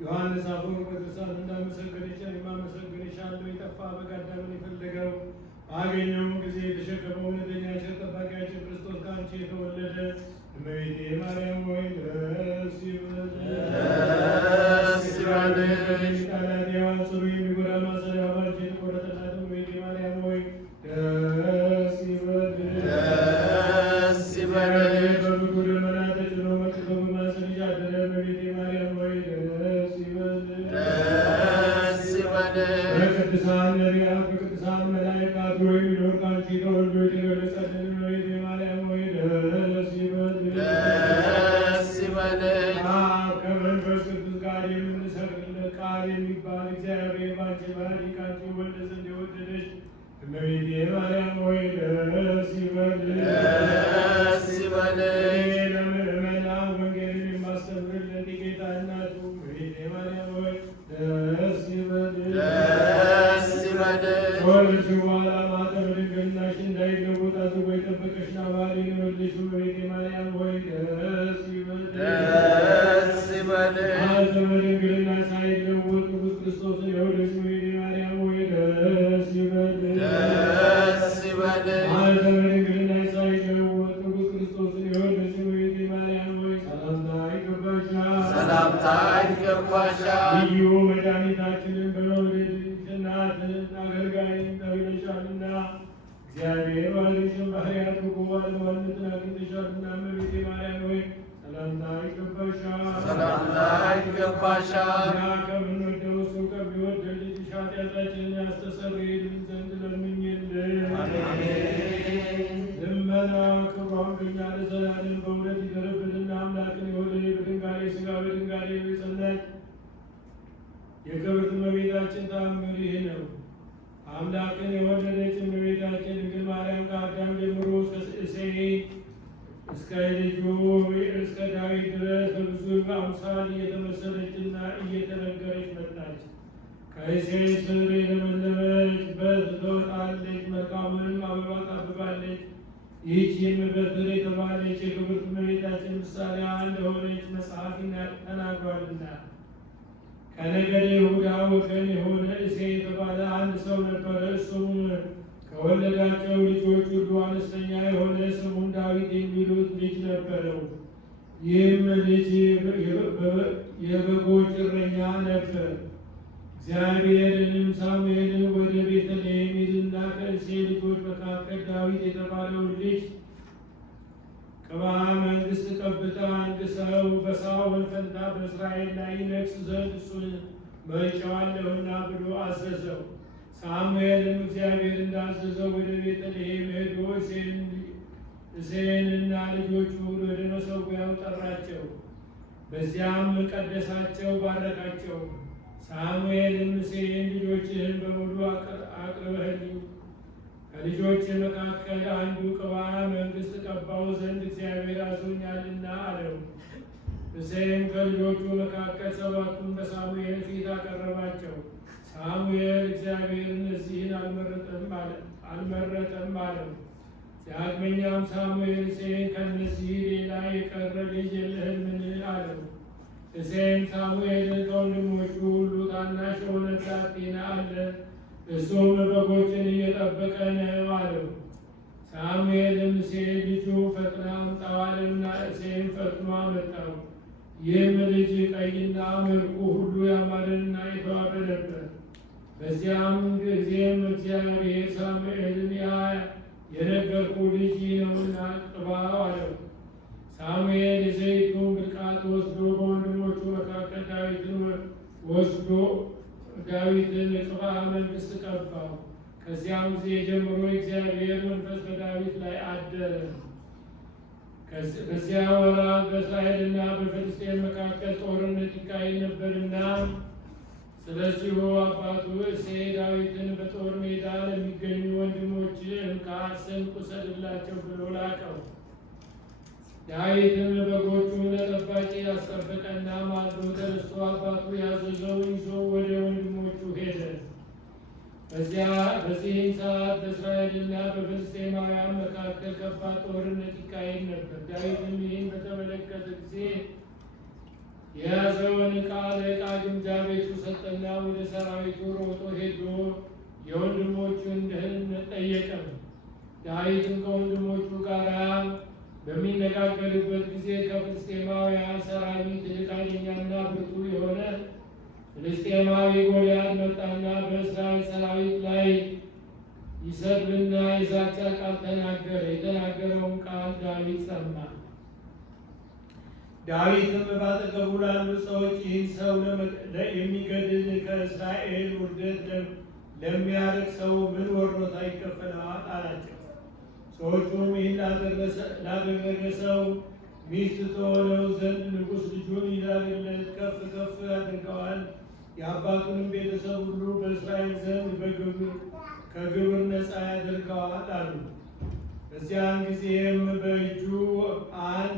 ዮሐንስ አፈወርቅ በድርሳኑ እንዳመሰገነች የማመሰግንሻለሁ። የጠፋ በጋዳምን የፈለገው ባገኘው ጊዜ የተሸከመው እውነተኛ ቸር ጠባቂያችን ክርስቶስ ከአንቺ የተወለደ እመቤቴ ማርያም ሆይ ደስ ይበልሽ። ቃላት የዋን ጽሩ የሚጎዳ ማሰሪያ ባንቺ የተቆረጠላት እመቤቴ ማርያም ሆይ ደስ ይበልሽ። በብጉ ደመና ተጭኖ መጥቶ በማኅፀንሽ ያደረ እመቤቴ ማርያም ሆይ በቅዱሳን ነቢያት በቅዱሳን መላእክት የሚኖር ከአንቺ ተወልዶ የተገለጸልን እመቤቴ ማርያም ሆይ ደስ ይበልሽ። ከመንፈስ ቅዱስ ጋር የምንሰግድለት ቃል የሚባል እግዚአብሔር ባንቺ ባህሪ ከአንቺ ወልደ ዘንድ የወደደሽ እመቤቴ ማርያም ሆይ ደስ ይበልሽ። ለምእመናን ወንጌልን የማስተምርለት የጌታ እናቱ እመቤቴ ማርያም ሆይ ደስ ይበልሽ። ከወለድሽ በኋላ ማኅተመ ድንግልናሽ እንዳይለወጥ አድርጎ የጠበቀሽ ናባሌን የወለድሽው እመቤቴ ማርያም ሆይ ደስ ይበልሽ። ማኅተመ ድንግልናሽ ሳይለወጥ ቅዱስ ክርስቶስን የወለድሽው እመቤቴ ማርያም ሆይ ደስ ይበልሽ። ማኅተመ ድንግልናሽ ሳይለወጥ ቅዱስ ክርስቶስን የወለድሽው እመቤቴ ማርያም ሆይ ሰላምታ ይገባሻል። ልዩ መድኃኒታችንን በመውለድሽ እናትን አገልጋይን ተብለሻልና እግዚአብሔር ባልሽን ባሕርያት ብቁ ባለሟልነትን አግኝተሻልና እመቤቴ ማርያም ሆይ ሰላምታ ይገባሻል። እኛ ከምንወደው እሱ ከሚወደን ልጅሽ ኃጢአታችንን ያስተሰርይልን ዘንድ ለምኝልን። ልመናው ክብሯን በእኛ ለዘላለም በእውነት ይደርብንና አምላክን የወለደ በድንጋሌ ሥጋ በድንጋሌ የጸናች የክብርት እመቤታችን ተአምር ይህ ነው። አምላክን የወለደች እመቤታችን ድንግል ማርያም ከአዳም ጀምሮ እስከ ልጁ እስከ ዳዊት ድረስ በብዙ አምሳል እየተመሰለችና እየተነገረች መጣች። ከእሴይ ሥር የለመለመች በትር ትወጣለች፣ መልካሙንም አበባ ታብባለች። ይህችም በትር የተባለች የክብርት እመቤታችን ምሳሌ እንደሆነች መጽሐፍ ተናግሯልና። ከነገደ ይሁዳ ወገን የሆነ እሴይ የተባለ አንድ ሰው ነበረ። እሱም ከወለዳቸው ልጆች ሁሉ አነስተኛ የሆነ ስሙን ዳዊት የሚሉት ልጅ ነበረው። ይህም ልጅ የበጎች እረኛ ነበር። እግዚአብሔርንም ሳሙኤልን ወደ ቤተልሔም ሂድና ከእሴይ ልጆች መካከል ዳዊት የተባለውን ልጅ ቅብዓ መንግሥት ቀብታ አንግሠው በሳኦል ፈንታ በእስራኤል ላይ ይነግሥ ዘንድ እሱን መርጬዋለሁና ብሎ አዘዘው። ሳሙኤልም እግዚአብሔር እንዳዘዘው ወደ ቤተልሔም ሄዶ እሴይንና ልጆቹን ወደ መሠዊያው ጠራቸው። በዚያም ቀደሳቸው፣ ባረካቸው። ሳሙኤልም እሴይን ልጆችህን በሙሉ አቅርበህልኝ ከልጆች መካከል አንዱ ቅብዓ መንግሥት ቀባው ዘንድ እግዚአብሔር አዞኛልና አለው። እሴይም ከልጆቹ መካከል ሰባቱን በሳሙኤል ፊት አቀረባቸው። ሳሙኤል እግዚአብሔር እነዚህን አልመረጠም አለው። ዳግመኛም ሳሙኤል እሴይን ከእነዚህ ሌላ የቀረ ልጅ የለህምን አለው። እሴይም ሳሙኤልን ከወንድሞቹ ሁሉ ታናሽ የሆነ ብላቴና አለ፣ እሱም በጎችን እየጠበቀ ነው አለው። ሳሙኤልም እሴይን ልጁ ፈጥና አምጣው አለና እሴይም ፈጥኖ አመጣው። ይህም ልጅ ቀይና መልኩ ሁሉ ያማረና የተዋበ ነበር። በዚያም ጊዜም እግዚአብሔር ሳሙኤልን የነገርኩህ ልጅ ነውና ቅባው አለው። ሳሙኤል የዘይቱን ብልቃጥ ወስዶ በወንድሞቹ መካከል ዳዊትን ቅብዓ መንግሥት ቀባው። ከዚያም ጊዜ ጀምሮ የእግዚአብሔር መንፈስ በዳዊት ላይ አደረ። በዚያ ወራት በእስራኤልና በፍልስጤም መካከል ጦርነት ይካሄድ ነበርና፣ ስለዚሁ አባቱ እሴይ ዳዊትን በጦር ሜዳ ለሚገኙ ስንቅ ውሰድላቸው ብሎ ላከው። ዳዊትም በጎቹን ለጠባቂ ያስጠበቀና ማልዶ ተነስቶ አባቱ ያዘዘውን ይዞ ወደ ወንድሞቹ ሄደ። በዚህም ሰዓት በእስራኤልና በፍልስጤማውያን መካከል ከባድ ጦርነት ይካሄድ ነበር። ዳዊትም ይህን በተመለከተ ጊዜ የያዘውን ዕቃ ለዕቃ ግምጃ ቤቱ ሰጠና ወደ ሰራዊቱ ሮጦ ሄዶ የወንድሞቹን ደህንነት ጠየቀ። ዳዊትም ከወንድሞቹ ጋር በሚነጋገርበት ጊዜ ከፍልስጤማውያን ሰራዊት ይልቅ ኃይለኛና ብርቱ የሆነ ፍልስጤማዊ ጎልያድ መጣና በእስራኤል ሰራዊት ላይ ይሰድብና የዛቻ ቃል ተናገረ። የተናገረውን ቃል ዳዊት ሰማ። ዳዊትም ባጠገቡ ላሉ ሰዎች ይህን ሰው የሚገድል ከእስራኤል ውርደት ለሚያርቅ ሰው ምን ወሮታ ይከፈለዋል? አላቸው። ሰዎቹም ይህን ላደረገ ሰው ሚስት ትሆነው ዘንድ ንጉሥ ልጁን ይዳርለት ከፍ ከፍ ያደርገዋል፣ የአባቱንም ቤተሰብ ሁሉ በእስራኤል ዘንድ ከግብር ነፃ ያደርገዋል አሉ። በዚያን ጊዜም በእጁ አንድ